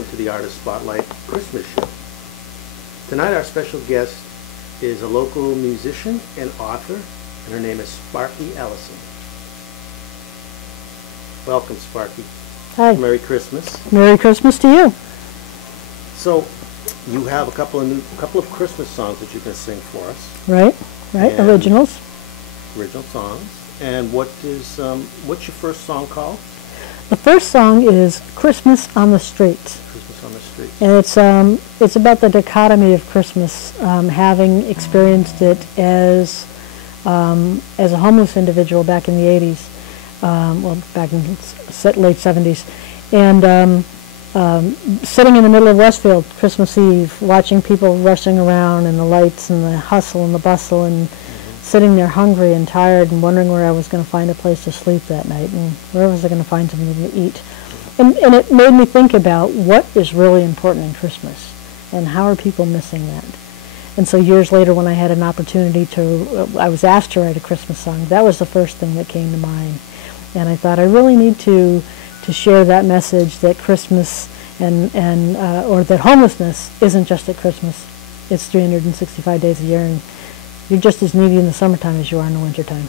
welcome to the Artist Spotlight Christmas Show. Tonight our special guest is a local musician and author, and her name is Sparkie Allison. Welcome, Sparkie. Hi. Merry Christmas. Merry Christmas to you. So, you have a couple of Christmas songs that you can sing for us. Right, And originals. Original songs. And what's your first song called? The first song is "Christmas on the Streets." Christmas on the Streets. And it's about the dichotomy of Christmas, having experienced it as a homeless individual back in the 80s, back in late 70s, and sitting in the middle of Westfield Christmas Eve, watching people rushing around and the lights and the hustle and the bustle, and sitting there hungry and tired and wondering where I was going to find a place to sleep that night and where was I going to find something to eat. And it made me think about what is really important in Christmas and how are people missing that. And so years later, when I had an opportunity I was asked to write a Christmas song, that was the first thing that came to mind. And I thought I really need to share that message that Christmas or that homelessness isn't just at Christmas. It's 365 days a year, and you're just as needy in the summertime as you are in the wintertime,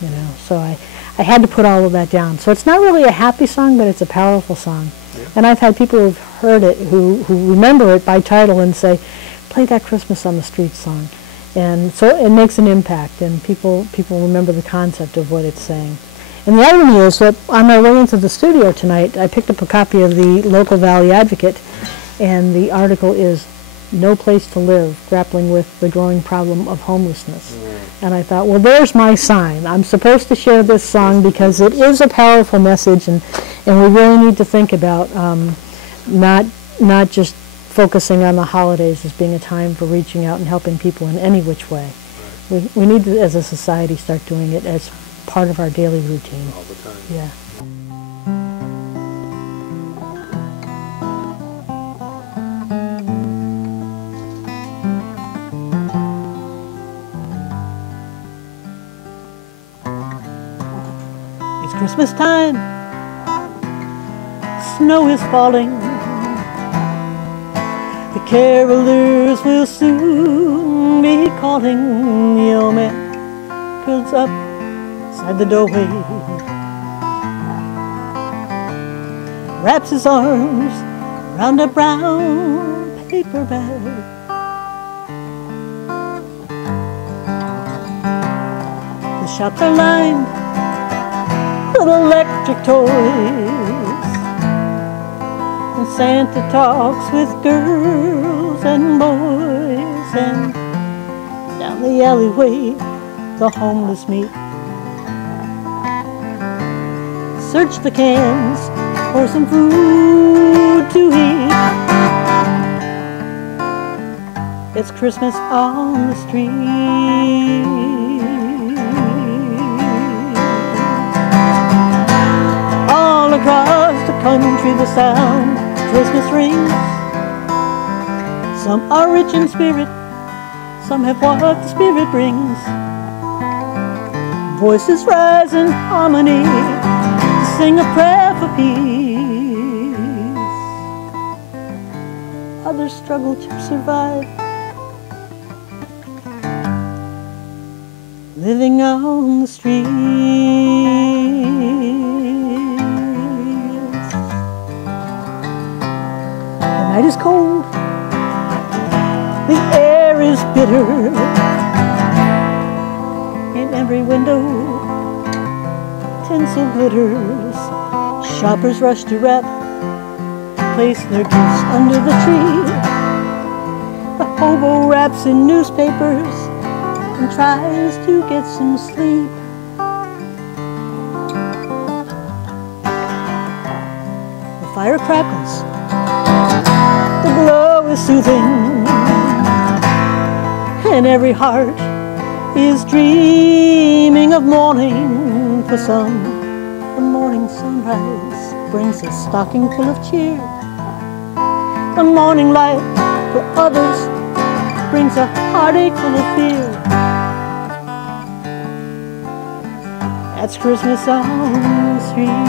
you know. So I had to put all of that down. So it's not really a happy song, but it's a powerful song. Yeah. And I've had people who've heard it, who remember it by title and say, play that Christmas on the Street song. And so it makes an impact, and people remember the concept of what it's saying. And the irony is that on my way into the studio tonight, I picked up a copy of the local Valley Advocate, and the article is "No Place to Live, Grappling with the Growing Problem of Homelessness." And I thought, well, there's my sign. I'm supposed to share this song because it is a powerful message, and we really need to think about not just focusing on the holidays as being a time for reaching out and helping people in any which way. Right. We need to, as a society, start doing it as part of our daily routine. All the time. Yeah. It's Christmas time. Snow is falling. The carolers will soon be calling. The old man curls up inside the doorway, wraps his arms around a brown paper bag. The shops are lined with electric toys, and Santa talks with girls and boys, and down the alleyway the homeless meet. Search the cans for some food to eat. It's Christmas on the street. All across the country the sound of Christmas rings. Some are rich in spirit, some have what the Spirit brings. Voices rise in harmony, sing a prayer for peace. Others struggle to survive, living on the streets. The night is cold, the air is bitter. In every window tinsel glitters. Shoppers rush to wrap, place their gifts under the tree. The hobo wraps in newspapers and tries to get some sleep. The fire crackles, the glow is soothing, and every heart is dreaming of morning. For some, the morning sunrise brings a stocking full of cheer. The morning light for others brings a heartache full of fear. That's Christmas on the street.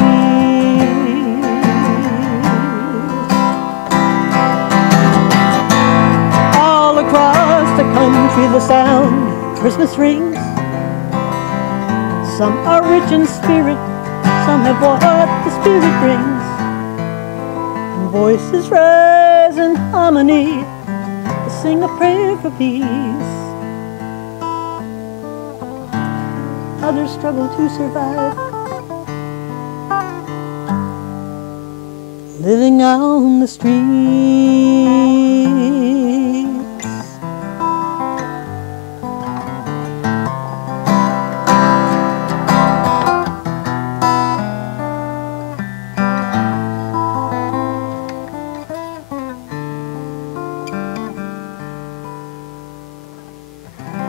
Christmas rings. Some are rich in spirit, some have what the spirit brings. And voices rise in harmony to sing a prayer for peace. Others struggle to survive, living on the streets.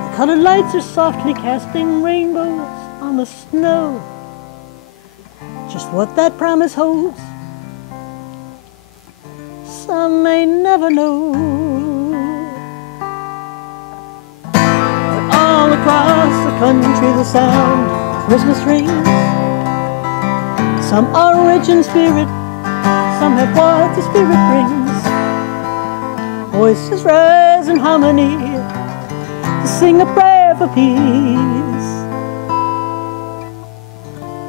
The colored lights are softly casting rainbows on the snow, just what that promise holds, some may never know. But all across the country the sound of Christmas rings. Some are rich in spirit, some have what the spirit brings. Voices rise in harmony to sing a prayer for peace.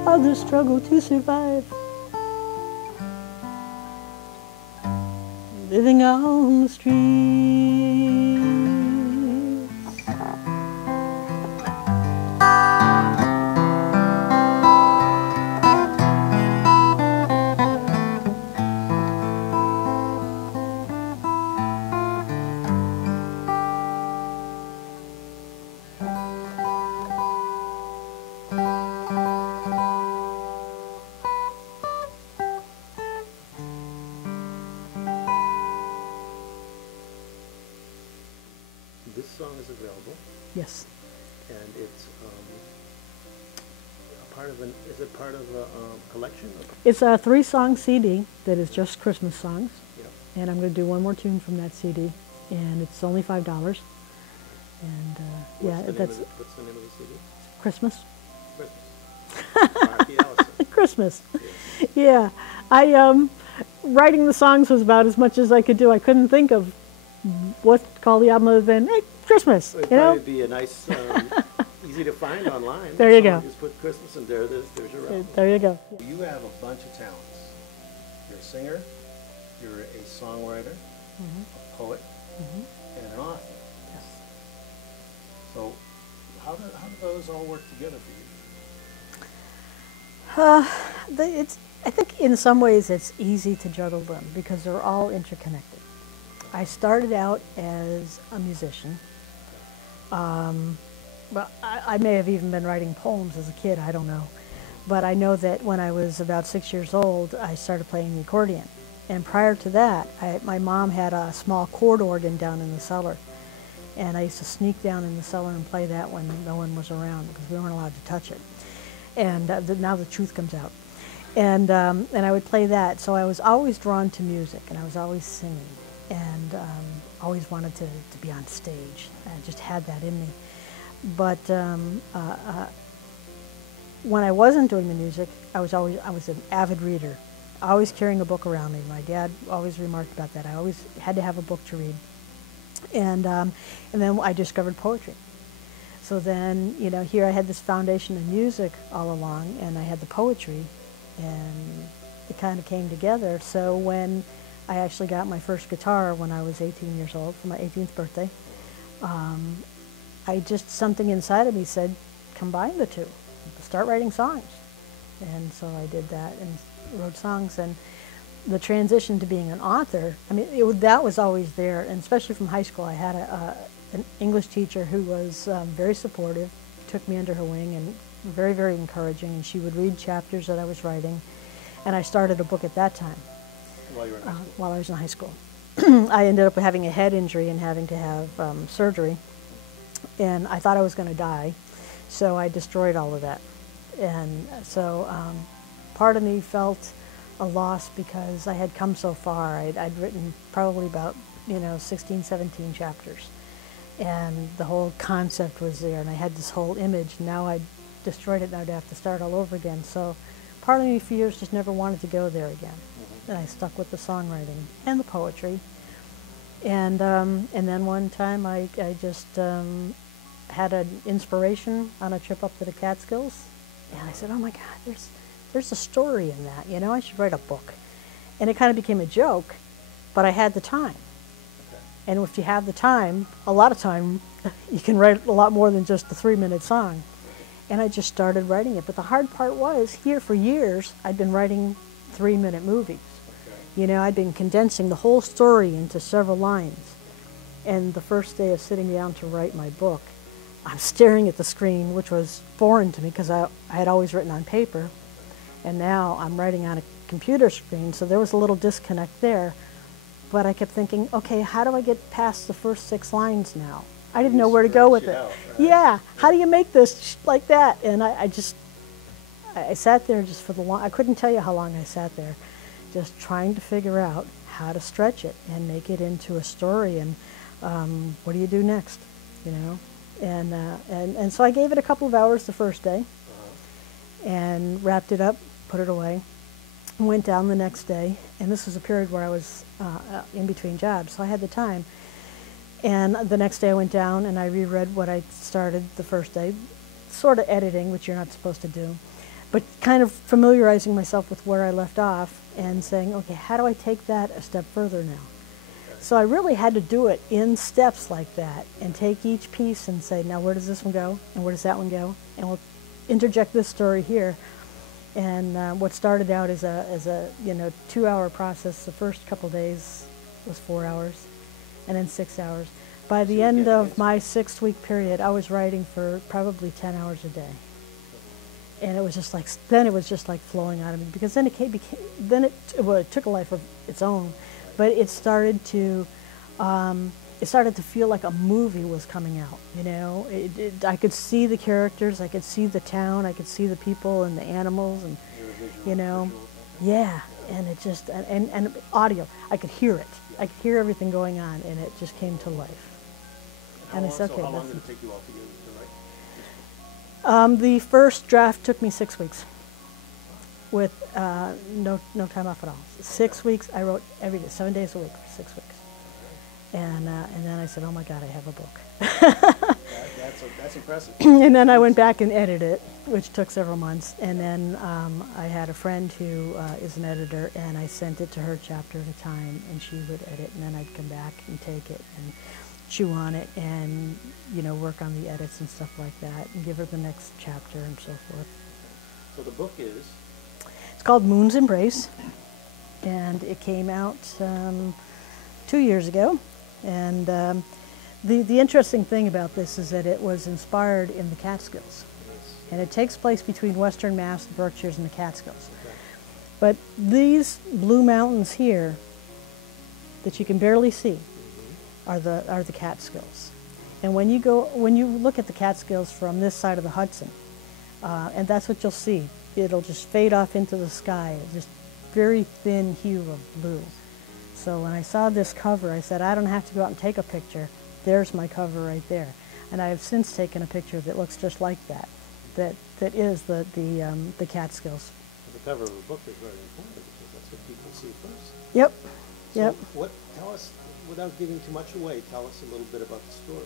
Others struggle to survive, living on the streets. This song is available, Yes. and it's a part of an. Is it part of a collection? It's a 3-song CD that is just Christmas songs. Yeah. And I'm going to do one more tune from that CD, and it's only $5. And yeah, that's What's the name of the CD? Christmas. Christmas. Sparkie Allison. Christmas. Yes. Yeah, I writing the songs was about as much as I could do. I couldn't think of what to call the album other than hey, Christmas. It'd You know, probably be a nice, easy to find online. There you Someone go. Just put Christmas, and there it is. There's your album. there you go. You have a bunch of talents. You're a singer, you're a songwriter, a poet, and an author. Yes. So how do those all work together for you? I think in some ways it's easy to juggle them because they're all interconnected. I started out as a musician. Well, I may have even been writing poems as a kid, I don't know. But I know that when I was about 6 years old, I started playing the accordion. And prior to that, my mom had a small chord organ down in the cellar. And I used to sneak down in the cellar and play that when no one was around because we weren't allowed to touch it. And now the truth comes out. And I would play that. So I was always drawn to music, and I was always singing. And always wanted to be on stage. I just had that in me. But when I wasn't doing the music, I was an avid reader, always carrying a book around me. My dad always remarked about that. I always had to have a book to read. And then I discovered poetry. So then, you know, here I had this foundation of music all along, and I had the poetry, and it kind of came together. So when I actually got my first guitar when I was 18 years old, for my 18th birthday, something inside of me said, combine the two, start writing songs. And so I did that and wrote songs. And the transition to being an author, I mean, that was always there. And especially from high school, I had an English teacher who was very supportive, took me under her wing, and very, very encouraging. And she would read chapters that I was writing. And I started a book at that time. While you were in high school? While I was in high school. I ended up having a head injury and having to have surgery. And I thought I was going to die, so I destroyed all of that. And so part of me felt a loss because I had come so far. I'd written probably about 16, 17 chapters. And the whole concept was there, and I had this whole image. Now I'd destroyed it, and I'd have to start all over again. So part of me for years just never wanted to go there again. And I stuck with the songwriting and the poetry. And then one time I had an inspiration on a trip up to the Catskills, and I said, oh my God, there's a story in that, you know, I should write a book. And it kind of became a joke, but I had the time. Okay. And if you have the time, a lot of time, you can write a lot more than just a 3-minute song. And I just started writing it. But the hard part was, here for years, I'd been writing 3-minute movies. Okay. You know, I'd been condensing the whole story into several lines. And the first day of sitting down to write my book, I'm staring at the screen, which was foreign to me because I had always written on paper. And now I'm writing on a computer screen, so there was a little disconnect there. But I kept thinking, okay, how do I get past the first 6 lines now? I didn't know where to go with it. Out, right? Yeah, how do you make this like that? And I sat there just for I couldn't tell you how long I sat there, just trying to figure out how to stretch it and make it into a story. And what do you do next, you know? And so I gave it a couple of hours the first day, and wrapped it up, put it away, and went down the next day. And this was a period where I was in between jobs, so I had the time. And the next day I went down and I reread what I started the first day, sort of editing, which you're not supposed to do, but kind of familiarizing myself with where I left off and saying, okay, how do I take that a step further now? So I really had to do it in steps like that and take each piece and say, now where does this one go and where does that one go? And we'll interject this story here. And what started out as a 2-hour process, the first couple days was 4 hours. And then 6 hours. By the end of my 6-week period, I was writing for probably 10 hours a day. And it was just like, then it was just like flowing out of me, because then it took a life of its own, but it started to feel like a movie was coming out, you know. I could see the characters, I could see the town, I could see the people and the animals, and, you know, yeah. And it just, and audio, I could hear it. I could hear everything going on, and it just came to life. And I said, okay. So how long did it take you altogether to write? The first draft took me 6 weeks, with no time off at all. 6 weeks, I wrote every day, 7 days a week for 6 weeks. And then I said, oh my God, I have a book. That's impressive. And then I went back and edited it, which took several months. And then I had a friend who is an editor, and I sent it to her chapter at a time, and she would edit, and then I'd come back and take it and chew on it and, you know, work on the edits and stuff like that, and give her the next chapter and so forth. So the book is? It's called Moon's Embrace, and it came out 2 years ago. And the interesting thing about this is that it was inspired in the Catskills. And it takes place between Western Mass, the Berkshires, and the Catskills. Okay. But these blue mountains here that you can barely see are the Catskills. And when you look at the Catskills from this side of the Hudson, and that's what you'll see. It'll just fade off into the sky, just very thin hue of blue. So when I saw this cover, I said, I don't have to go out and take a picture. There's my cover right there. And I have since taken a picture that looks just like that. That is the Catskills. The cover of a book is very important because that's what people see first. Yep. So Yep. tell us, without giving too much away, tell us a little bit about the story.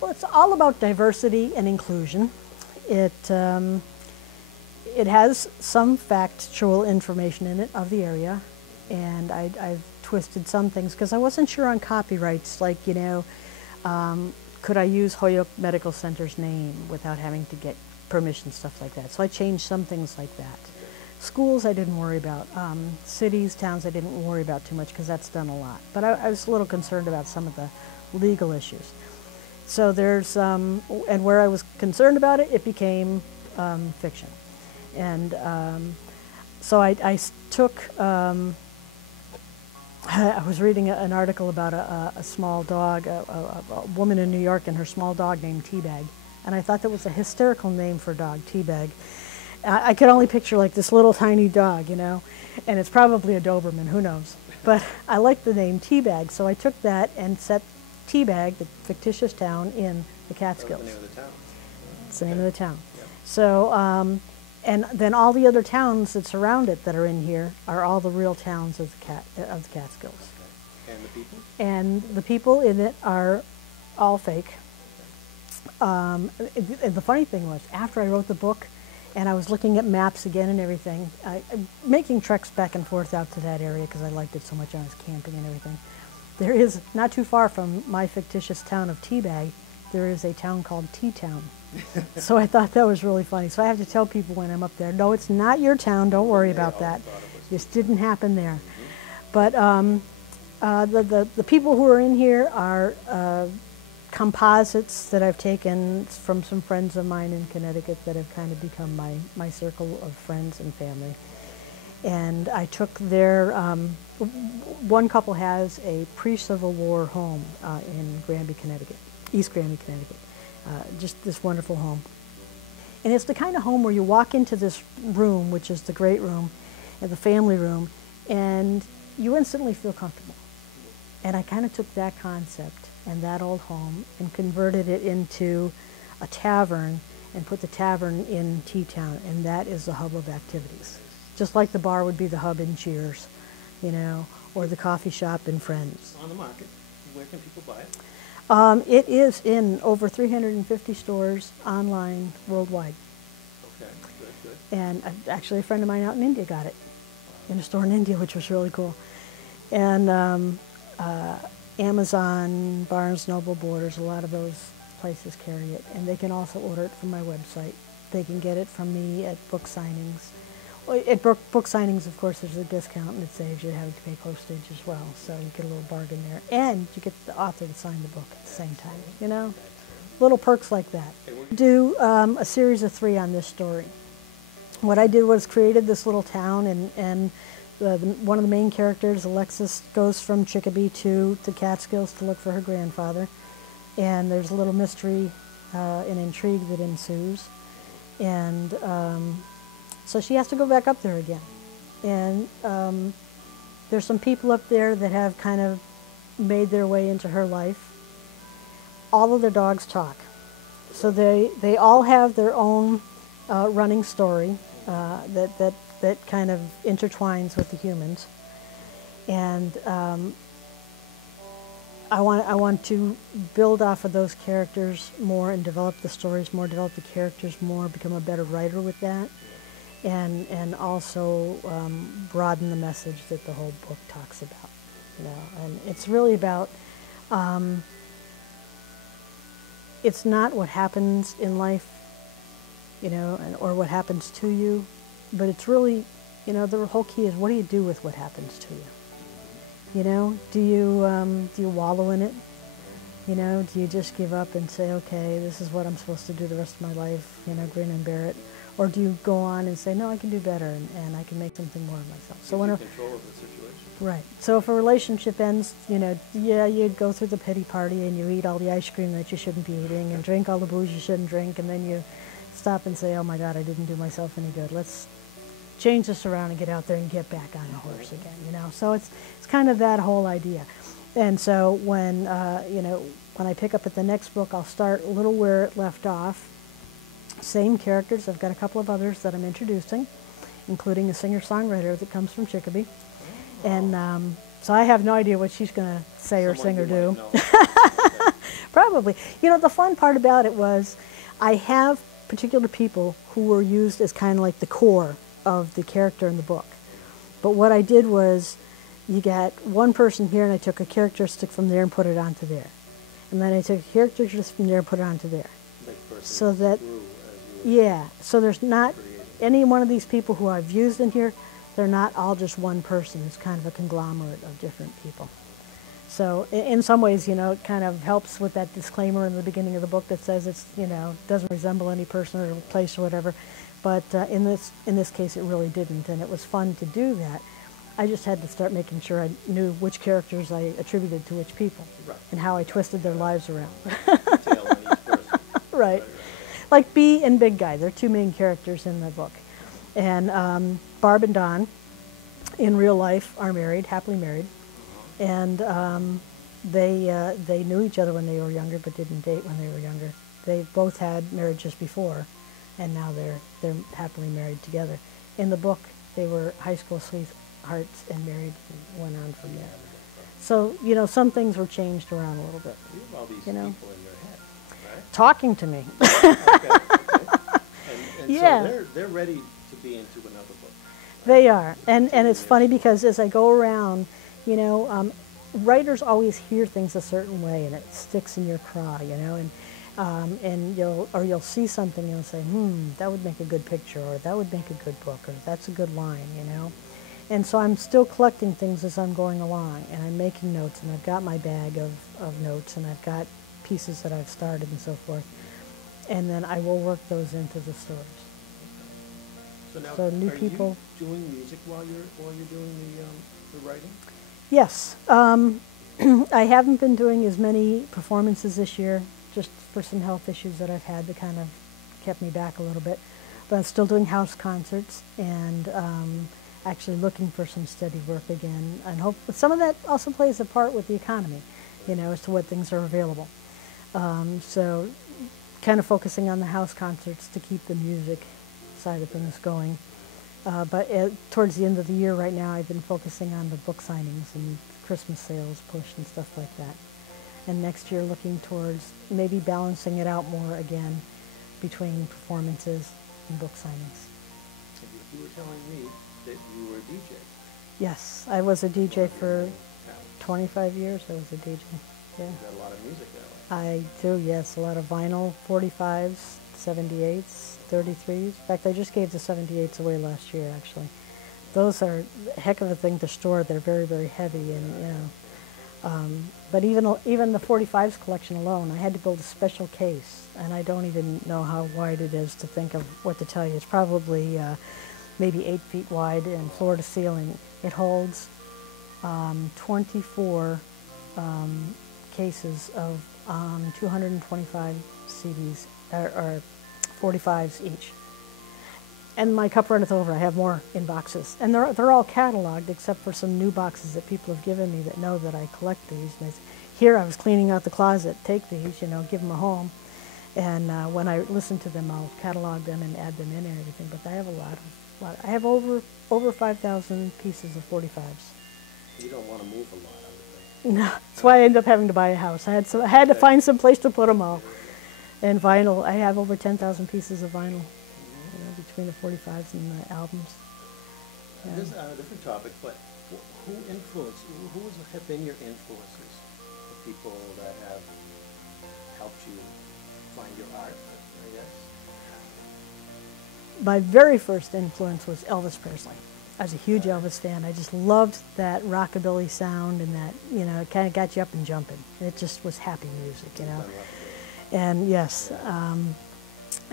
Well, it's all about diversity and inclusion. It has some factual information in it of the area, and I've twisted some things because I wasn't sure on copyrights, like, you know, could I use Holyoke Medical Center's name without having to get permission, stuff like that. So I changed some things like that. Schools I didn't worry about. Cities, towns I didn't worry about too much because that's done a lot. But I was a little concerned about some of the legal issues. So there's, and where I was concerned about it, it became fiction. And so I took, I was reading an article about a small dog, a woman in New York and her small dog named Teabag. And I thought that was a hysterical name for a dog, Teabag. I could only picture like this little tiny dog, you know, and it's probably a Doberman, who knows. But I liked the name Teabag, so I took that and set Teabag, the fictitious town, in the Catskills. That's the name of the town. It's the name of the town. Yep. So, and then all the other towns that surround it that are in here are all the real towns of the Catskills. Okay. And the people? And the people in it are all fake. And the funny thing was, after I wrote the book, and I was looking at maps again and everything, making treks back and forth out to that area because I liked it so much. I was camping and everything. There is, not too far from my fictitious town of Teabag, there is a town called TTown. So I thought that was really funny. So I have to tell people when I'm up there, no, it's not your town, don't worry about that. This didn't happen there. But the people who are in here are composites that I've taken from some friends of mine in Connecticut that have kind of become my circle of friends and family. And I took their, one couple has a pre-Civil War home in Granby, Connecticut, East Granby, Connecticut. Just this wonderful home. And it's the kind of home where you walk into this room, which is the great room, the family room, and you instantly feel comfortable. And I kind of took that concept and that old home and converted it into a tavern and put the tavern in TTown, and that is the hub of activities. Just like the bar would be the hub in Cheers, you know, or the coffee shop in Friends. On the market, where can people buy it? It is in over 350 stores online worldwide. Okay, good. And actually a friend of mine out in India got it in a store in India, which was really cool. And Amazon, Barnes Noble, Borders, a lot of those places carry it. And they can also order it from my website. They can get it from me at book signings. Well, at book signings, of course, there's a discount, and it saves you having to pay postage as well. So you get a little bargain there. And you get the author to sign the book at the same time, you know? Little perks like that. Do a series of 3 on this story. What I did was created this little town, and one of the main characters, Alexis, goes from Chicopee to the Catskills to look for her grandfather. And there's a little mystery and intrigue that ensues. And so she has to go back up there again. And there's some people up there that have kind of made their way into her life. All of their dogs talk. So they all have their own running story that kind of intertwines with the humans. And I want to build off of those characters more and develop the stories more, develop the characters more, become a better writer with that. And also broaden the message that the whole book talks about, you know. And it's really about, it's not what happens in life, you know, or what happens to you, but it's really, you know, the whole key is what do you do with what happens to you? You know, do you wallow in it? You know, do you just give up and say, okay, this is what I'm supposed to do the rest of my life, you know, grin and bear it? Or do you go on and say, no, I can do better, and I can make something more of myself? So when control of the situation. Right. So if a relationship ends, you know, yeah, you go through the pity party and you eat all the ice cream that you shouldn't be eating and drink all the booze you shouldn't drink, and then you stop and say, oh my God, I didn't do myself any good. Let's change this around and get out there and get back on the horse again, you know. So it's kind of that whole idea. And so when, you know, when I pick up at the next book, I'll start a little where it left off. Same characters. I've got a couple of others that I'm introducing, including a singer-songwriter that comes from Chicopee. And so I have no idea what she's going to say or sing or do. Probably. You know, the fun part about it was I have particular people who were used as kind of like the core of the character in the book. But what I did was you got one person here, and I took a characteristic from there and put it onto there. And then I took a characteristic from there and put it onto there. So that, yeah, so there's not any one of these people who I've used in here, they're not all just one person. It's kind of a conglomerate of different people. So in some ways, you know, it kind of helps with that disclaimer in the beginning of the book that says it's, you know, doesn't resemble any person or place or whatever. But in this case, it really didn't, and it was fun to do that. I just had to start making sure I knew which characters I attributed to which people, right, and how I twisted their lives around. Right. Like Bee and Big Guy, they're 2 main characters in the book. And Barb and Don, in real life, are married, happily married. And they knew each other when they were younger, but didn't date when they were younger. They both had marriages before, and now they're happily married together. In the book, they were high school sweethearts and married and went on from there. So, you know, some things were changed around a little bit. You have all these you know? people in your head, right? talking to me. Okay, okay. And Yeah. so they're ready to be into another book. They are, and it's funny because as I go around, you know, writers always hear things a certain way, and it sticks in your craw, you know, and you'll see something and you'll say, that would make a good picture, or that would make a good book, or that's a good line, you know. And so I'm still collecting things as I'm going along, and I'm making notes, and I've got my bag of notes, and I've got pieces that I've started and so forth, and then I will work those into the stories. So now, So new people. You doing music while you're doing the writing? Yes. I haven't been doing as many performances this year, just for some health issues that I've had that kind of kept me back a little bit. But I'm still doing house concerts and actually looking for some steady work again. And hope some of that also plays a part with the economy, you know, as to what things are available. So kind of focusing on the house concerts to keep the music side of things going. But towards the end of the year right now, I've been focusing on the book signings and Christmas sales push and stuff like that. And next year looking towards maybe balancing it out more again between performances and book signings. You were telling me that you were a DJ. Yes, I was a DJ for 25 years. I was a DJ. Yeah. You got a lot of music that way. I do, yes. A lot of vinyl, 45s, 78s, 33s. In fact, I just gave the 78s away last year, actually. Those are a heck of a thing to store. They're very, very heavy, and you know. But even the 45s collection alone, I had to build a special case, and I don't even know how wide it is to think of what to tell you. It's probably maybe 8 feet wide and floor to ceiling. It holds 24 cases of 225 CDs, or 45s each. And my cup runneth over. I have more in boxes. And they're all cataloged except for some new boxes that people have given me that know that I collect these. And they say, here, I was cleaning out the closet, take these, you know, give them a home. And when I listen to them, I'll catalog them and add them in and everything. But I have a lot. I have over 5,000 pieces of 45s. You don't want to move a lot, I would think. No, that's why I ended up having to buy a house. I had to find some place to put them all. And vinyl, I have over 10,000 pieces of vinyl, you know, between the 45s and the albums. Yeah. This is a different topic, but who have been your influences? The people that have helped you find your art, I guess? My very first influence was Elvis Presley. I was a huge Elvis fan. I just loved that rockabilly sound, and that, you know, it kind of got you up and jumping. It just was happy music, you know. And yes,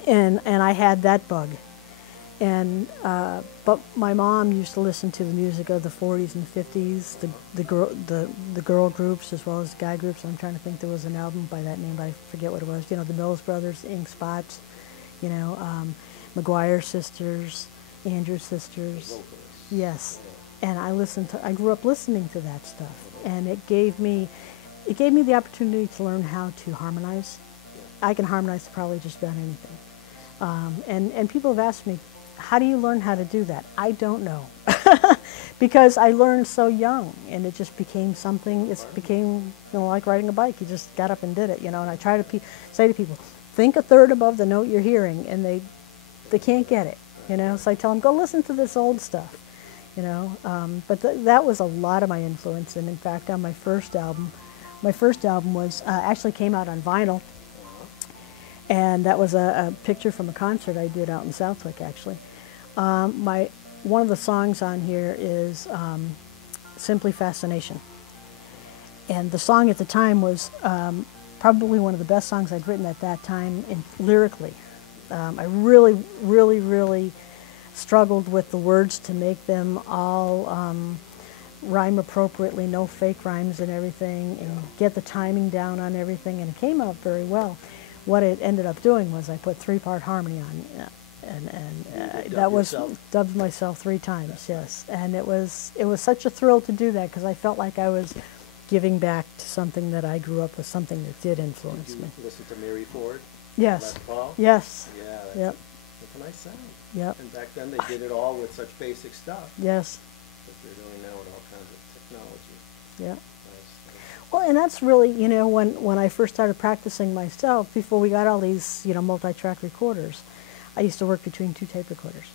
and I had that bug. And but my mom used to listen to the music of the 40s and 50s, the girl groups as well as the guy groups. I'm trying to think, there was an album by that name, but I forget what it was. You know, the Mills Brothers, Ink Spots, you know, McGuire Sisters, Andrews Sisters. Yes, and I grew up listening to that stuff, and it gave me the opportunity to learn how to harmonize. I can harmonize to probably just about anything. And people have asked me, how do you learn how to do that? I don't know. Because I learned so young, and it just became something, it became, you know, like riding a bike. You just got up and did it, you know, and I try to say to people, think a third above the note you're hearing, and they can't get it, you know. So I tell them, go listen to this old stuff, you know. But that was a lot of my influence, and in fact, on my first album was, actually came out on vinyl. And that was a picture from a concert I did out in Southwick, actually. One of the songs on here is Simply Fascination. And the song at the time was probably one of the best songs I'd written at that time, lyrically. I really, really, really struggled with the words to make them all rhyme appropriately, no fake rhymes and everything, and get the timing down on everything, and it came out very well. What it ended up doing was I put 3-part harmony on, and that was dubbed myself 3 times, yes. And it was such a thrill to do that, because I felt like I was giving back to something that I grew up with, something that did influence me. Did you listen to Mary Ford? Yes. Les Paul? Yes. Yeah. That's a nice sound. Yep. And back then they did it all with such basic stuff. Yes. But they're doing now with all kinds of technology. Yep. Nice. Well, and that's really, you know, when I first started practicing myself, before we got all these, you know, multi-track recorders, I used to work between two tape recorders.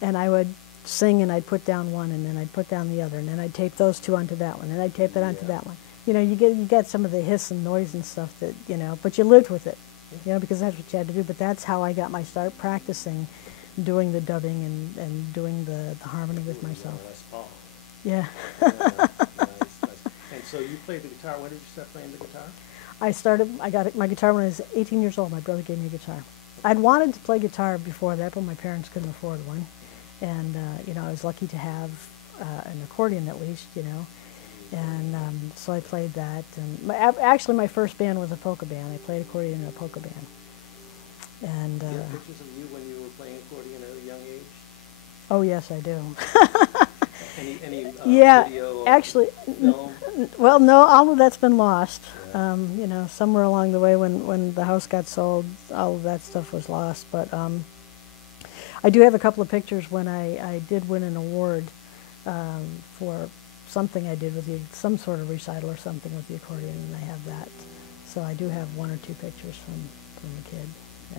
And I would sing and I'd put down one and then I'd put down the other and then I'd tape those two onto that one and I'd tape it onto that one. You know, you get some of the hiss and noise and stuff that, you know, but you lived with it, you know, because that's what you had to do. But that's how I got my start practicing doing the dubbing and doing the harmony with myself. Yeah. Nice. And so you played the guitar. When did you start playing the guitar? I got my guitar when I was 18 years old. My brother gave me a guitar. I'd wanted to play guitar before that, but my parents couldn't afford one. And, you know, I was lucky to have an accordion at least, you know. And so I played that. And actually, my first band was a polka band. I played accordion in a polka band. And, do you have pictures of you when you were playing accordion at a young age? Oh, yes, I do. Any Yeah, video actually, film? well, no, all of that's been lost. Yeah. You know, somewhere along the way when the house got sold, all of that stuff was lost. But I do have a couple of pictures when I did win an award for something I did with some sort of recital or something with the accordion, and I have that. So I do have one or two pictures from a kid. Yeah.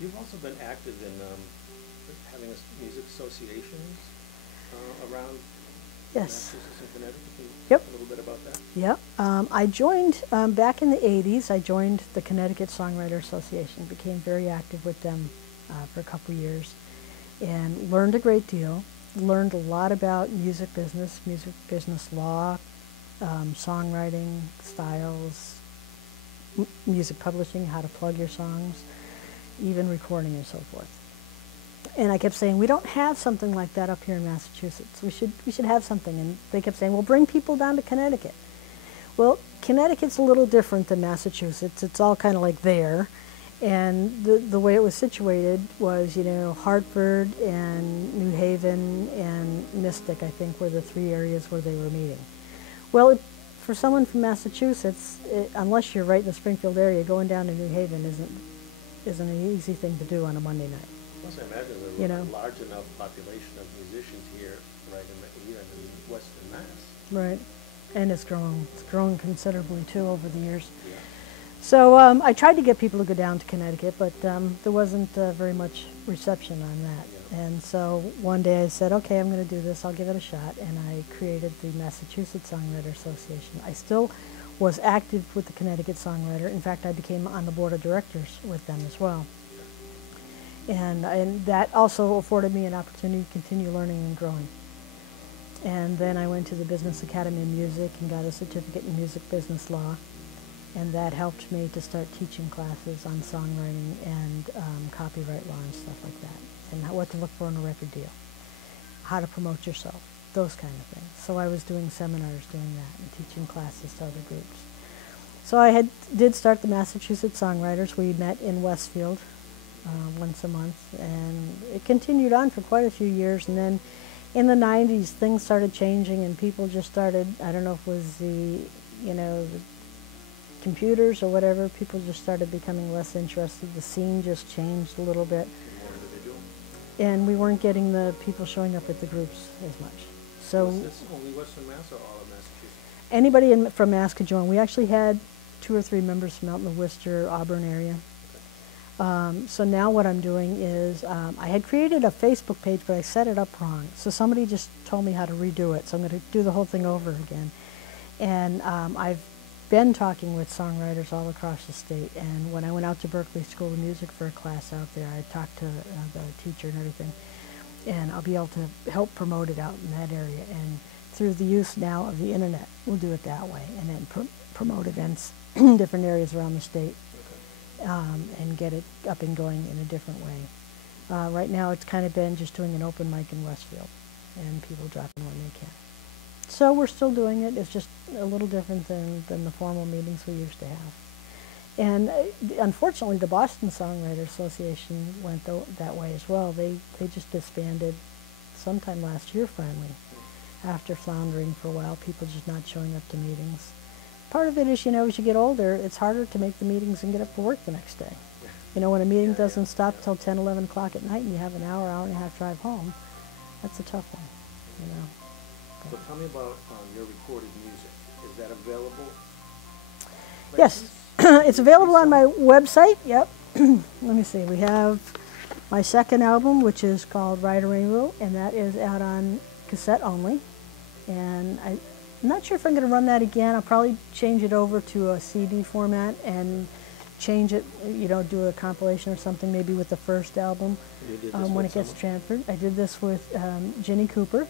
You've also been active in having music associations around Massachusetts and Connecticut. Can you Yep. talk a little bit about that? Yep. I joined, back in the 80s, I joined the Connecticut Songwriter Association, became very active with them for a couple years, and learned a great deal, learned a lot about music business law, songwriting, styles, music publishing, how to plug your songs, even recording and so forth. And I kept saying, we don't have something like that up here in Massachusetts. We should have something. And they kept saying, well, bring people down to Connecticut. Well, Connecticut's a little different than Massachusetts. It's all kind of like there. And the way it was situated was, you know, Hartford and New Haven and Mystic, I think, were the three areas where they were meeting. Well, for someone from Massachusetts, unless you're right in the Springfield area, going down to New Haven isn't an easy thing to do on a Monday night. Plus, I imagine there's You know? a large enough population of musicians here, right in Western Mass. Right, and it's grown considerably too over the years. Yeah. So I tried to get people to go down to Connecticut, but there wasn't very much reception on that. Yeah. And so one day I said, okay, I'm going to do this, I'll give it a shot, and I created the Massachusetts Songwriter Association. I still was active with the Connecticut Songwriter. In fact, I became on the board of directors with them as well. And that also afforded me an opportunity to continue learning and growing. And then I went to the Business Academy of Music and got a certificate in music business law. And that helped me to start teaching classes on songwriting and copyright law and stuff like that. And what to look for in a record deal. How to promote yourself. Those kind of things. So I was doing seminars doing that and teaching classes to other groups. So I did start the Massachusetts Songwriters. We met in Westfield once a month, and it continued on for quite a few years. And then in the 90s, things started changing, and people just started, I don't know if it was the computers or whatever, people just started becoming less interested. The scene just changed a little bit. And we weren't getting the people showing up at the groups as much. So was this only Western Mass or all of Massachusetts? Anybody from Mass could join. We actually had 2 or 3 members from out in the Worcester, Auburn area. So now what I'm doing is, I had created a Facebook page, but I set it up wrong. So somebody just told me how to redo it. So I'm going to do the whole thing over again. And I've been talking with songwriters all across the state. And when I went out to Berkeley School of Music for a class out there, I talked to the teacher and everything. And I'll be able to help promote it out in that area. And through the use now of the internet, we'll do it that way. And then promote events in different areas around the state. And get it up and going in a different way. Right now it's kind of been just doing an open mic in Westfield and people dropping when they can. So we're still doing it. It's just a little different than the formal meetings we used to have. And unfortunately the Boston Songwriter Association went that way as well. They just disbanded sometime last year finally. After floundering for a while, people just not showing up to meetings. Part of it is, as you get older, it's harder to make the meetings and get up for work the next day. When a meeting doesn't stop till 10, 11 o'clock at night and you have an hour and a half drive home, that's a tough one, So tell me about your recorded music. Is that available? Yes, it's available on my website, yep. Let me see, we have my second album, which is called Ride a Rainbow, and that is out on cassette only. And I'm not sure if I'm going to run that again. I'll probably change it over to a CD format and change it, you know, do a compilation or something, maybe with the first album when it gets transferred. I did this with Ginny Cooper.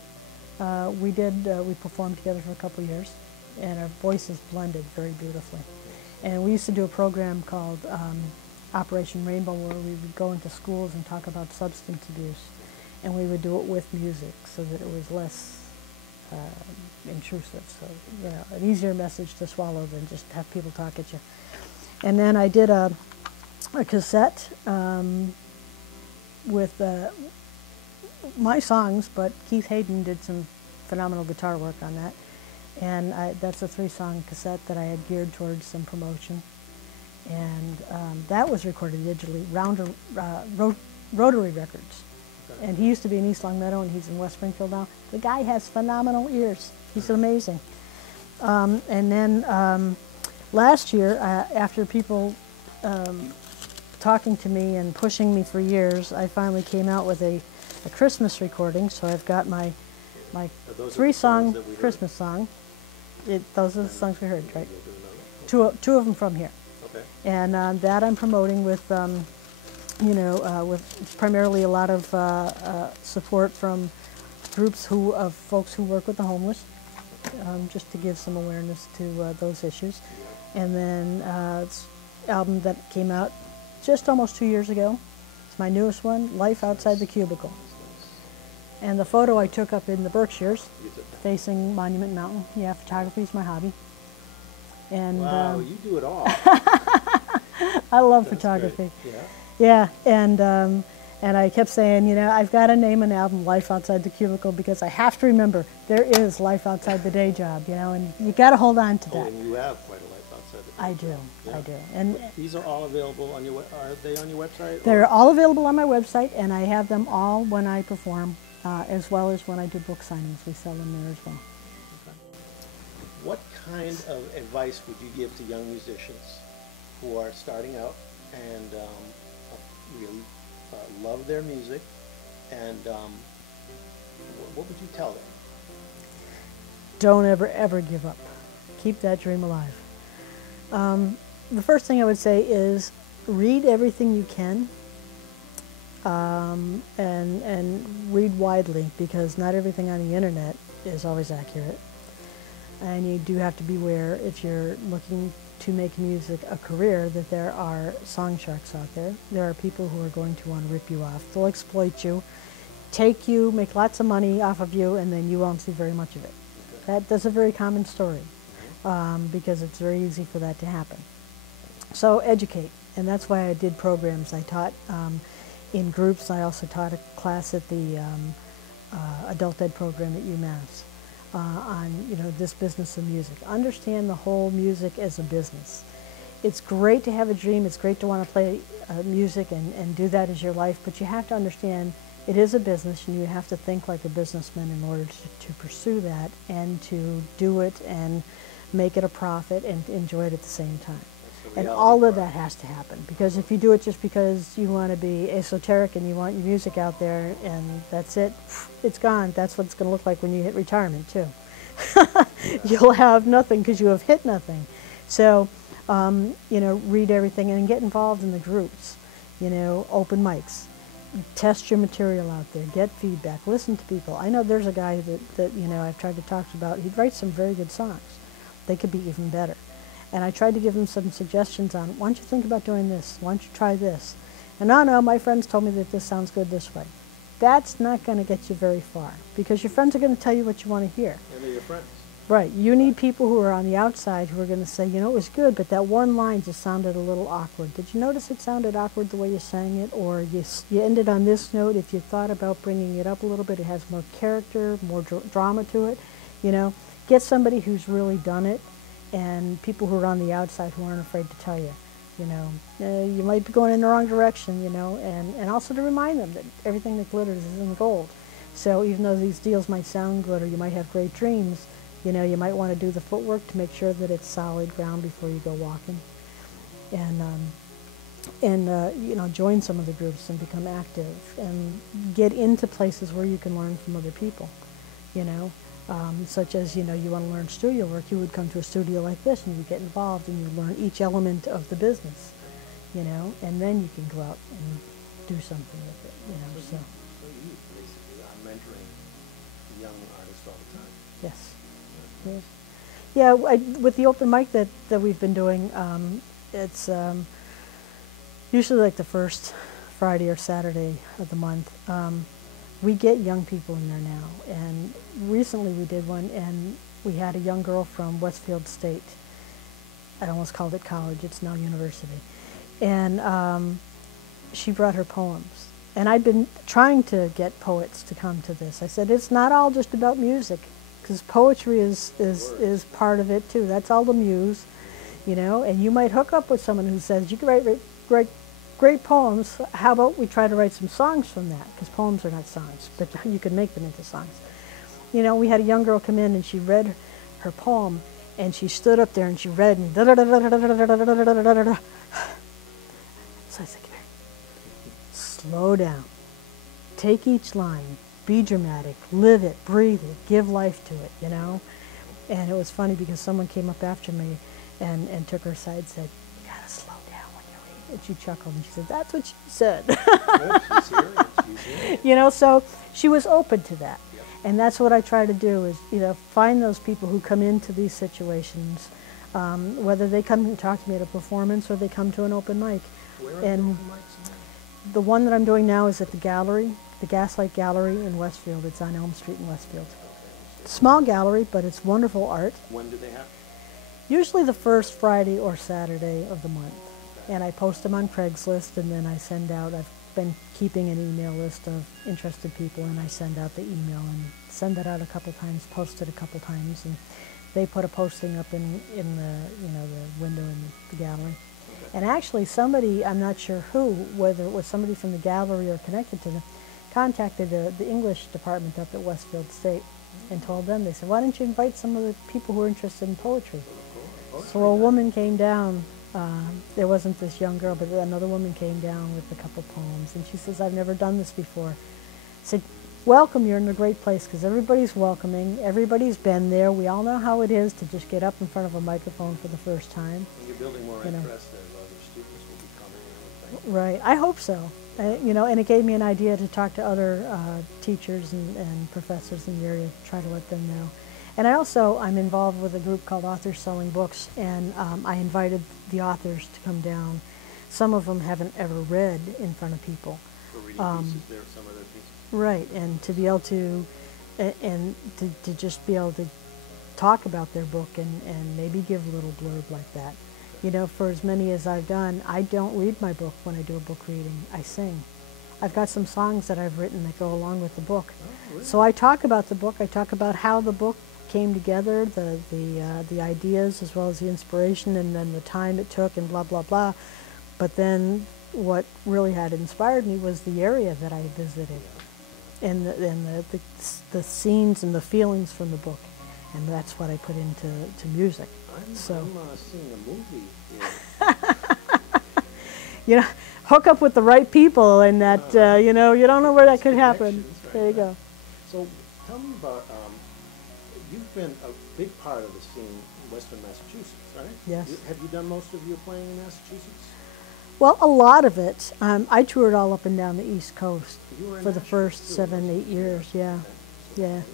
We performed together for a couple of years, and our voices blended very beautifully. And we used to do a program called Operation Rainbow, where we would go into schools and talk about substance abuse, and we would do it with music so that it was less intrusive, so, you know, an easier message to swallow than just have people talk at you. And then I did a cassette with my songs, but Keith Hayden did some phenomenal guitar work on that. And that's a 3-song cassette that I had geared towards some promotion. And that was recorded digitally, Rotary Records. Okay. And he used to be in East Long Meadow, and he's in West Springfield now. The guy has phenomenal ears. He's amazing. And then last year, after people talking to me and pushing me for years, I finally came out with a Christmas recording. So I've got my 3-song Christmas song. Those are the songs we heard, right? Two of them from here. Okay. And that I'm promoting with, you know, with primarily a lot of support from groups of folks who work with the homeless, just to give some awareness to those issues. And then it's an album that came out just almost 2 years ago. It's my newest one, Life Outside the Cubicle. And the photo I took up in the Berkshires, facing Monument Mountain. Yeah, photography is my hobby. And wow, you do it all. I love photography. Great. Yeah. Yeah, and I kept saying, you know, I've got to name an album Life Outside the Cubicle, because I have to remember there is life outside the day job, you know, and you got to hold on to that. Oh, and you have quite a life outside the day I do, job. Yeah. I do. And these are all available on your, are they on your website? They're all available on my website, and I have them all when I perform, as well as when I do book signings. We sell them there as well. Okay. What kind of advice would you give to young musicians who are starting out and really love their music, and what would you tell them? Don't ever give up. Keep that dream alive. The first thing I would say is read everything you can, and read widely, because not everything on the internet is always accurate. And you do have to beware, if you're looking to make music a career, that there are song sharks out there. There are people who are going to want to rip you off. They'll exploit you, take you, make lots of money off of you, and then you won't see very much of it. That's a very common story, because it's very easy for that to happen. So educate, and that's why I did programs. I taught in groups. I also taught a class at the adult ed program at UMass. On, you know, this business of music. Understand the whole music as a business. It's great to have a dream, it's great to want to play music and do that as your life, but you have to understand it is a business, and you have to think like a businessman in order to pursue that and to do it and make it a profit and enjoy it at the same time. And all of that has to happen, because if you do it just because you want to be esoteric and you want your music out there and that's it, it's gone. That's what it's going to look like when you hit retirement too. You'll have nothing because you have hit nothing. So, you know, read everything and get involved in the groups. You know, open mics. Test your material out there. Get feedback. Listen to people. I know there's a guy that you know, I've tried to talk about. He writes some very good songs. They could be even better. And I tried to give him some suggestions on, why don't you think about doing this? Why don't you try this? And no, my friends told me that this sounds good this way. That's not going to get you very far, because your friends are going to tell you what you want to hear. And they're your friends. Right. You need people who are on the outside who are going to say, you know, it was good, but that one line just sounded a little awkward. Did you notice it sounded awkward the way you sang it? Or you ended on this note. If you thought about bringing it up a little bit, it has more character, more drama to it. You know, get somebody who's really done it, and people who are on the outside who aren't afraid to tell you, you know, you might be going in the wrong direction, you know, and also to remind them that everything that glitters isn't gold. So even though these deals might sound good, or you might have great dreams, You know, you might want to do the footwork to make sure that it's solid ground before you go walking. And you know, join some of the groups and become active and get into places where you can learn from other people, you know. Such as, you know, you want to learn studio work, you would come to a studio like this and you get involved and you learn each element of the business, you know, and then you can go out and do something with it, you know. So you basically are mentoring young artists all the time. yes. Yes. Yeah, with the open mic that we've been doing, it's usually like the first Friday or Saturday of the month. We get young people in there now, and recently we did one, and we had a young girl from Westfield State. I almost called it college, it's now university. And she brought her poems. And I'd been trying to get poets to come to this. I said, it's not all just about music, because poetry is part of it too. That's all the muse, you know, and you might hook up with someone who says, you can write great poems. How about we try to write some songs from that? Because poems are not songs, but you can make them into songs. You know, we had a young girl come in and she read her poem, and she stood up there and she read and da-da-da-da-da-da-da-da-da-da-da-da-da. So I said, come here. Slow down. Take each line. Be dramatic. Live it. Breathe it. Give life to it, you know? And it was funny because someone came up after me and took her aside and said, you gotta slow down when you read. And she chuckled and she said, that's what she said. Good, she's hearing it, she's hearing it. You know, so she was open to that. Yep. And that's what I try to do is, you know, find those people who come into these situations, whether they come and talk to me at a performance or they come to an open mic. Where are and the open mics? The one that I'm doing now is at the gallery, the Gaslight Gallery in Westfield. It's on Elm Street in Westfield. Okay. Small gallery, but it's wonderful art. When do they have? Usually the first Friday or Saturday of the month. And I post them on Craigslist, and then I send out, I've been keeping an email list of interested people, and I send out the email and send that out a couple times, post it a couple times, and they put a posting up in the, you know, the window in the gallery. And actually somebody, I'm not sure who, whether it was somebody from the gallery or connected to them, contacted the English department up at Westfield State and told them, they said, why don't you invite some of the people who are interested in poetry? So a woman came down, there wasn't this young girl, but another woman came down with a couple poems, and she says, I've never done this before. I said, welcome, you're in a great place, because everybody's welcoming, everybody's been there, we all know how it is to just get up in front of a microphone for the first time. And you're building more interest as other students will be coming, I would think. Right, I hope so. You know, and it gave me an idea to talk to other teachers and professors in the area, try to let them know. And I'm involved with a group called Authors Selling Books, and I invited the authors to come down. Some of them haven't ever read in front of people. For reading pieces, there are some other pieces. Right, and to be able to, to just be able to talk about their book and maybe give a little blurb like that. You know, for as many as I've done, I don't read my book when I do a book reading. I sing. I've got some songs that I've written that go along with the book. Oh, really? So I talk about the book. I talk about how the book came together, the ideas as well as the inspiration, and then the time it took, and blah blah blah. But then what really had inspired me was the area that I visited, and the scenes and the feelings from the book, and that's what I put into music. I'm seeing a movie here. You know, hook up with the right people, and that you know, you don't know where that could happen. Right, there you go. So tell me about, you've been a big part of the scene in Western Massachusetts, right? Yes. Have you done most of your playing in Massachusetts? Well, a lot of it. I toured all up and down the East Coast You were in for the Nashville first too, 7, 8 wasn't you? years. Yeah, Okay. So yeah. that was good.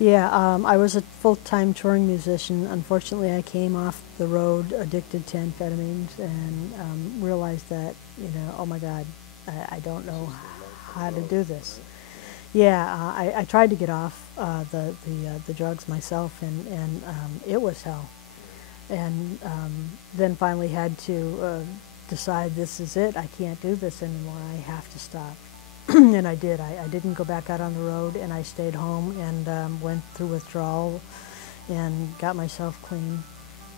Yeah, I was a full-time touring musician. Unfortunately, I came off the road addicted to amphetamines and realized that, you know, oh my God, I don't know how to do this. Yeah, I tried to get off the drugs myself, and it was hell. And then finally had to decide, this is it. I can't do this anymore. I have to stop. And I did. I didn't go back out on the road, and I stayed home and went through withdrawal and got myself clean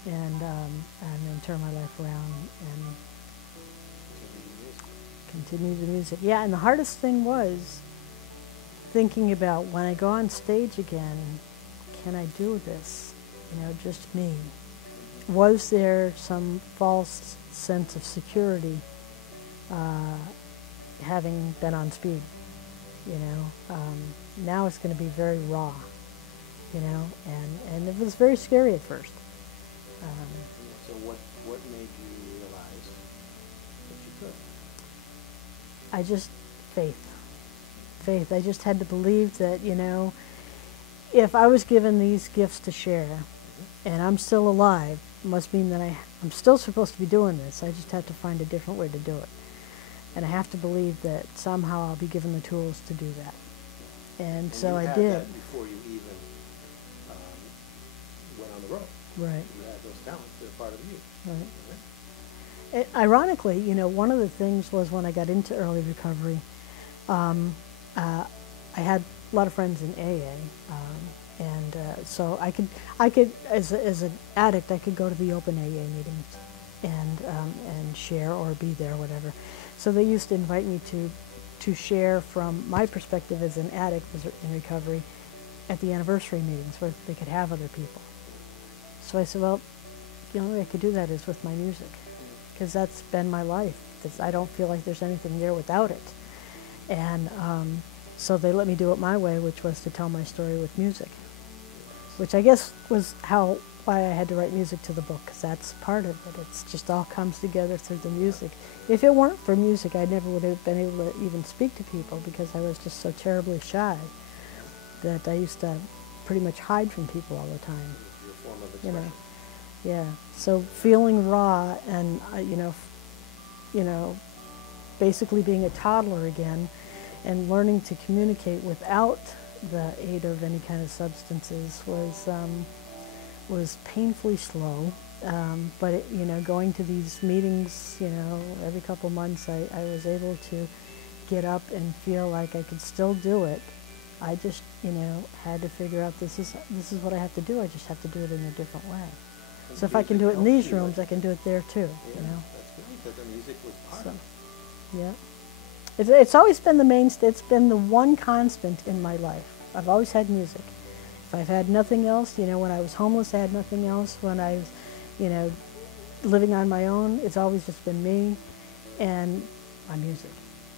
and then turned my life around and continued the music. Yeah, and the hardest thing was thinking about when I go on stage again, can I do this? You know, just me. Was there some false sense of security having been on speed? You know, now it's going to be very raw, you know, and it was very scary at first. So what made you realize that you could? I just, faith. I just had to believe that, you know, if I was given these gifts to share, and I'm still alive, must mean that I'm still supposed to be doing this. I just have to find a different way to do it. And I have to believe that somehow I'll be given the tools to do that. And so I did. You had that before you even went on the road. Right. You had those talents. They're part of you. Right. Ironically, you know, one of the things was when I got into early recovery, I had a lot of friends in AA, and so I could, as an addict, I could go to the open AA meetings and share or be there, whatever. So they used to invite me to share from my perspective as an addict in recovery at the anniversary meetings where they could have other people. So I said, well, the only way I could do that is with my music, because that's been my life. I don't feel like there's anything there without it. And so they let me do it my way, which was to tell my story with music, which I guess was why I had to write music to the book, because that's part of it. It's just all comes together through the music. If it weren't for music, I never would have been able to even speak to people, because I was just so terribly shy that I used to pretty much hide from people all the time. Your form of You expression. know, yeah. So feeling raw and you know, basically being a toddler again, and learning to communicate without the aid of any kind of substances was painfully slow. But it, you know, going to these meetings, you know, every couple months, I was able to get up and feel like I could still do it. I just, you know, had to figure out this is what I have to do. I just have to do it in a different way. And So if I can do it in music these helps rooms, I can do it there too. Yeah, You know. that's great, because the music was part So, of it. yeah. It's always been the mainstay. It's been the one constant in my life. I've always had music. If I've had nothing else, you know, when I was homeless, I had nothing else. When I was, you know, living on my own, it's always just been me and my music.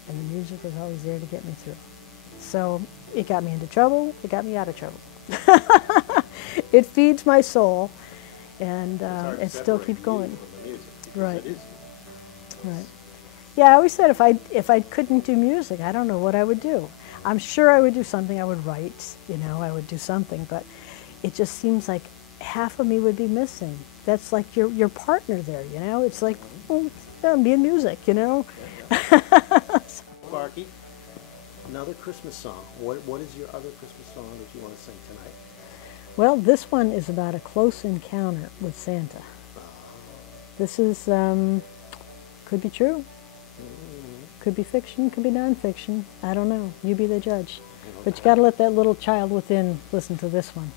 And the music was always there to get me through. So it got me into trouble. It got me out of trouble. It feeds my soul, and it still keeps going. Right. It is. Right. Yeah, I always said if I couldn't do music, I don't know what I would do. I'm sure I would do something. I would write, you know, I would do something, but it just seems like half of me would be missing. That's like your partner there, you know. It's like, well, yeah, me and music, you know. Sparkie, another Christmas song. What is your other Christmas song that you want to sing tonight? Well, this one is about a close encounter with Santa. This is could be true. Could be fiction, could be nonfiction. I don't know. You be the judge. But you got to let that little child within listen to this one.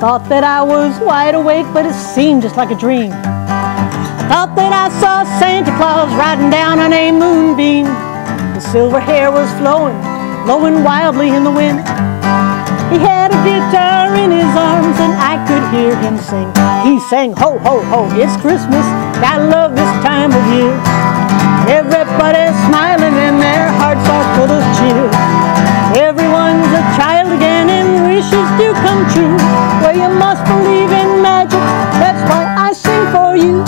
Thought that I was wide awake, but it seemed just like a dream. Thought that I saw Santa Claus riding down on a moonbeam. His silver hair was flowing wildly in the wind. He had a guitar in his arms and I could hear him sing. He sang, ho, ho, ho, it's Christmas, I love this time of year. Everybody's smiling and their hearts are full of cheer. Everyone's a child again and wishes do come true. Well, you must believe in magic, that's why I sing for you.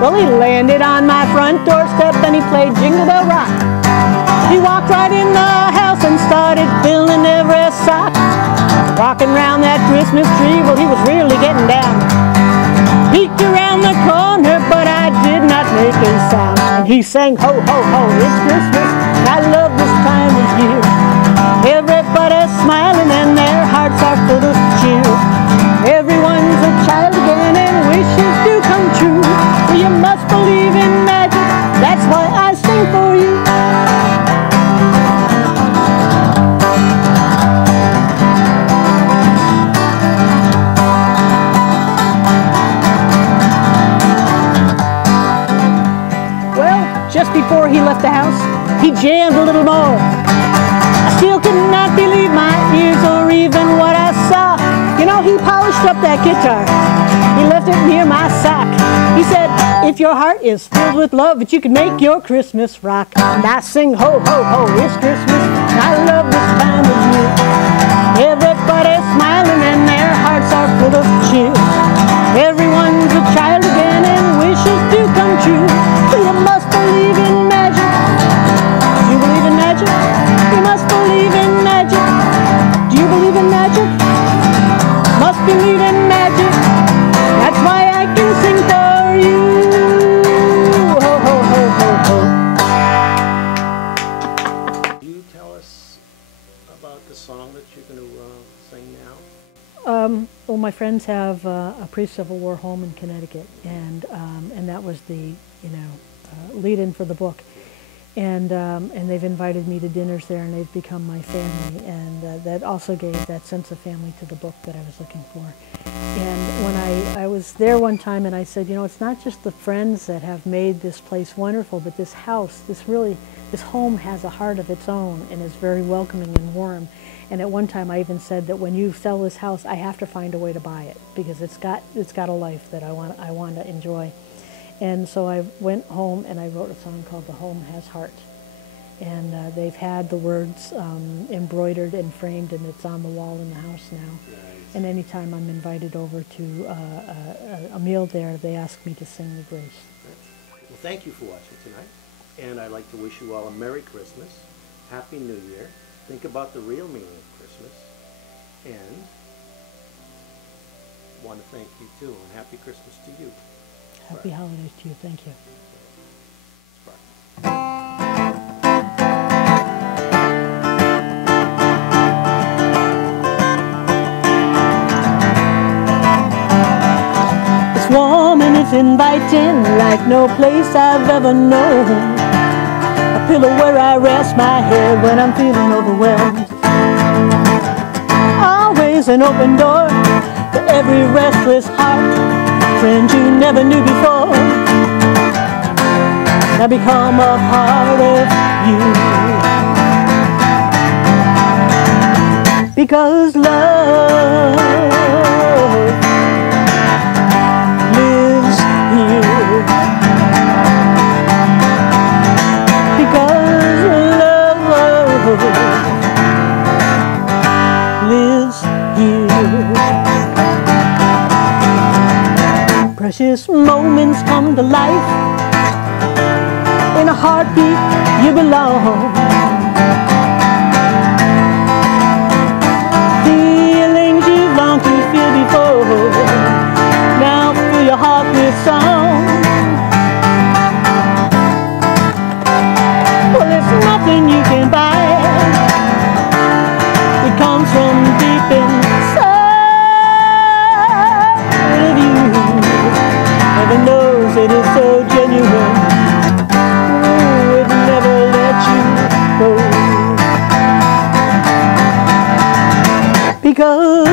Well, he landed on my front doorstep and he played Jingle Bell Rock. He walked right in the house and started filling every sock. Walking around that Christmas tree, well, he was really getting down. Peeked around the corner, but I did not make a sound. And he sang, ho, ho, ho, it's Christmas, I love this time of year. Everybody's smiling and their hearts are full of cheer. Everyone's a child again and wishes do come true. So you must believe that guitar. He left it near my sock. He said, if your heart is filled with love, that you can make your Christmas rock. And I sing, ho, ho, ho, it's Christmas. I love this time of year. Everybody's smiling and their hearts are full of cheer. Everyone's a child again and wishes to come true. You must believe in magic. Do you believe in magic? You must believe in magic. Do you believe in magic? Must believe in magic. That's why I can sing for you. Ho, ho, ho, ho, ho. Can you tell us about the song that you're going to sing now? Well, my friends have a pre-Civil War home in Connecticut, and that was the lead-in for the book, and they've invited me to dinners there, and they've become my family, and that also gave that sense of family to the book that I was looking for. And when I was there one time, and I said, it's not just the friends that have made this place wonderful, but this house, this home has a heart of its own and is very welcoming and warm. And at one time I even said that when you sell this house, I have to find a way to buy it because it's got a life that I want to enjoy. And so I went home and I wrote a song called The Home Has Heart. And they've had the words embroidered and framed, and it's on the wall in the house now. Nice. And anytime I'm invited over to a meal there, they ask me to sing the grace. Well, thank you for watching tonight. And I'd like to wish you all a Merry Christmas, Happy New Year. Think about the real meaning of Christmas, and want to thank you too, and Happy Christmas to you. Happy holidays to you. Thank you. It's warm and it's inviting like no place I've ever known. A pillow where I rest my head when I'm feeling overwhelmed. Always an open door for every restless heart. Friends you never knew before now become a part of you. Because love lives here. Because love lives here. Precious moments come to life. In a heartbeat you belong. Feelings you've longed to feel before now fill your heart with song. Well, there's nothing you can buy. It comes from deep inside of you. Heaven knows it is so genuine. Ooh, it never lets you go. Because